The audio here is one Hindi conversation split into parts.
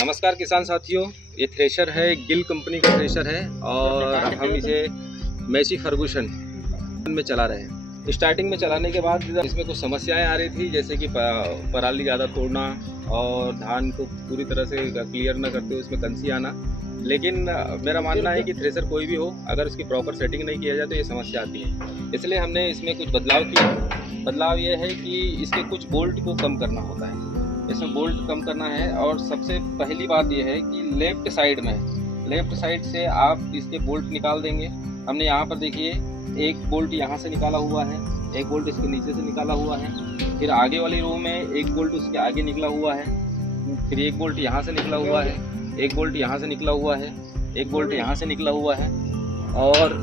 नमस्कार किसान साथियों, ये थ्रेशर है, गिल कंपनी का थ्रेशर है और हम इसे मैसी फर्गूसन में चला रहे हैं। स्टार्टिंग में चलाने के बाद इसमें कुछ समस्याएं आ रही थी, जैसे कि पराली ज़्यादा तोड़ना और धान को पूरी तरह से क्लियर न करते हुए उसमें कंसी आना। लेकिन मेरा मानना है कि थ्रेशर कोई भी हो, अगर उसकी प्रॉपर सेटिंग नहीं किया जाए तो ये समस्या आती है। इसलिए हमने इसमें कुछ बदलाव किया। बदलाव ये है कि इसके कुछ बोल्ट को कम करना होता है, इसमें बोल्ट कम करना है। और सबसे पहली बात यह है कि लेफ़्ट साइड से आप इसके बोल्ट निकाल देंगे। हमने यहाँ पर देखिए एक बोल्ट यहाँ से निकाला हुआ है, एक बोल्ट इसके नीचे से निकाला हुआ है, फिर आगे वाली रो में एक बोल्ट उसके आगे निकला हुआ है, फिर एक बोल्ट यहाँ से निकला हुआ है, एक बोल्ट यहाँ से निकला हुआ है, एक बोल्ट यहाँ से निकला हुआ है और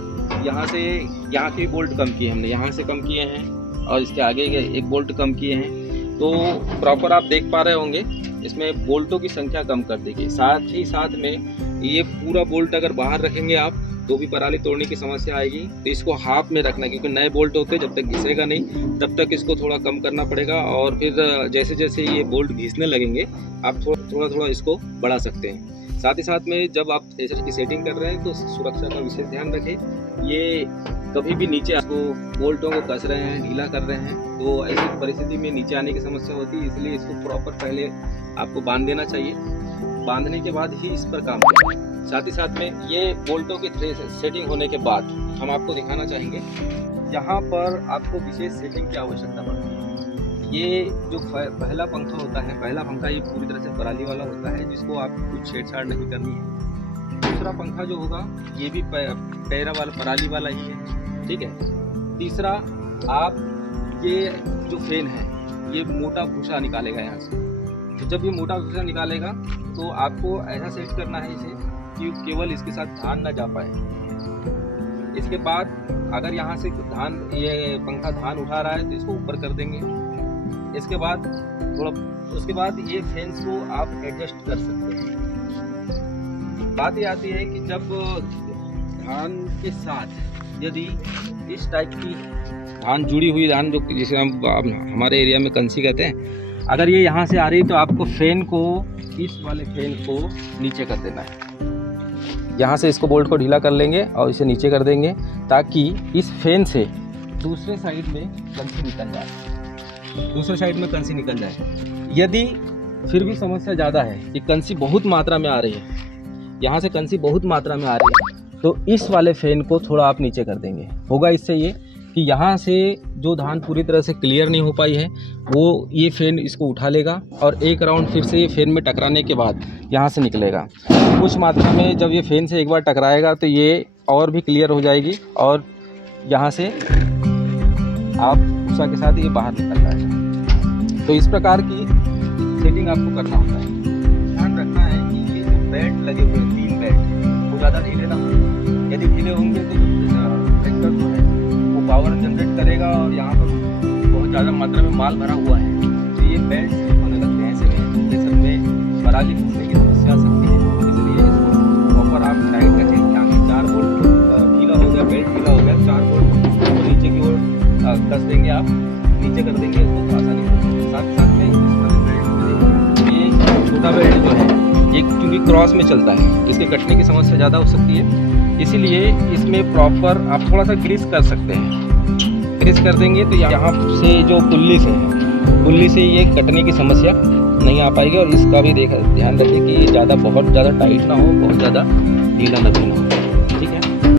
यहाँ के बोल्ट कम किए हमने, यहाँ से कम किए हैं और इसके आगे एक बोल्ट कम किए हैं। तो प्रॉपर आप देख पा रहे होंगे इसमें बोल्टों की संख्या कम कर देगी। साथ ही साथ में ये पूरा बोल्ट अगर बाहर रखेंगे आप तो भी पराली तोड़ने की समस्या आएगी। तो इसको हाफ में रखना, क्योंकि नए बोल्ट होते जब तक घिसेगा नहीं तब तक इसको थोड़ा कम करना पड़ेगा। और फिर जैसे जैसे ये बोल्ट घिसने लगेंगे आप थोड़ा इसको बढ़ा सकते हैं। साथ ही साथ में जब आप थ्रेशर की सेटिंग कर रहे हैं तो सुरक्षा का विशेष ध्यान रखें। ये कभी भी नीचे आपको बोल्टों को कस रहे हैं, ढीला कर रहे हैं तो ऐसी परिस्थिति में नीचे आने की समस्या होती है। इसलिए इसको प्रॉपर पहले आपको बांध देना चाहिए, बांधने के बाद ही इस पर काम करें। साथ ही साथ में ये बोल्टों की सेटिंग होने के बाद हम आपको दिखाना चाहेंगे, यहाँ पर आपको विशेष सेटिंग की आवश्यकता पड़ती है। ये जो पहला पंखा होता है, पहला पंखा ये पूरी तरह से पराली वाला होता है, जिसको आपको कुछ छेड़छाड़ नहीं करनी है। दूसरा पंखा जो होगा ये भी पैरा वाला पराली वाला ही है, ठीक है। तीसरा, आप ये जो फैन है ये मोटा भूसा निकालेगा यहाँ से। तो जब ये मोटा भूसा निकालेगा तो आपको ऐसा सेट करना है इसे कि केवल इसके साथ धान ना जा पाए। इसके बाद अगर यहाँ से ये पंखा धान उठा रहा है तो इसको ऊपर कर देंगे। इसके बाद ये फैंस को आप एडजस्ट कर सकते हैं। बात ये आती है कि जब धान के साथ यदि इस टाइप की धान जुड़ी हुई धान, जो जिसे हम हमारे एरिया में कंसी कहते हैं, अगर ये यहाँ से आ रही तो आपको फैन को, इस वाले फैन को नीचे कर देना है। यहाँ से इसको बोल्ट को ढीला कर लेंगे और इसे नीचे कर देंगे ताकि इस फैन से दूसरे साइड में कंसी निकल जाए। यदि फिर भी समस्या ज़्यादा है कि कंसी बहुत मात्रा में आ रही है, यहाँ से कंसी बहुत मात्रा में आ रही है, तो इस वाले फैन को थोड़ा आप नीचे कर देंगे। होगा इससे ये कि यहाँ से जो धान पूरी तरह से क्लियर नहीं हो पाई है वो ये फैन इसको उठा लेगा और एक राउंड फिर से ये फैन में टकराने के बाद यहाँ से निकलेगा। कुछ मात्रा में जब ये फैन से एक बार टकराएगा तो ये और भी क्लियर हो जाएगी और यहाँ से आप भूसा के साथ ये बाहर निकल जाएगा। तो इस प्रकार की सेटिंग आपको करना होता है। ध्यान रखना है कि ये जो बेल्ट लगे हुए 3 बेल्ट वो ज़्यादा ढीले ना हो। यदि ढीले होंगे तो ट्रैक्टर जो है वो पावर जनरेट करेगा और यहाँ पर बहुत ज़्यादा मात्रा में माल भरा हुआ है तो ये बेल्ट होने लगते हैं। ऐसे में ये सब में पराली फूटने की समस्या आ सकती है। इसलिए इसको प्रॉपर आप टाइट रखें। यहाँ पे 4 बोल्ट ढीला हो गया, बेल्ट ढीला हो गया, 4 बोल्ट तो नीचे की ओर कस देंगे, आप नीचे कर देंगे उसको तो आसानी होगी। साथ साथ में इसका बेल्ट, ये छोटा बेल्ट जो है ये क्योंकि क्रॉस में चलता है, इसके कटने की समस्या ज़्यादा हो सकती है। इसीलिए इसमें प्रॉपर आप थोड़ा सा ग्रीस कर सकते हैं। ग्रीस कर देंगे तो यहाँ से जो पुल्ली से ये कटने की समस्या नहीं आ पाएगी। और इसका भी ध्यान रखें कि ये बहुत ज़्यादा टाइट ना हो, बहुत ज़्यादा ढीला ना हो।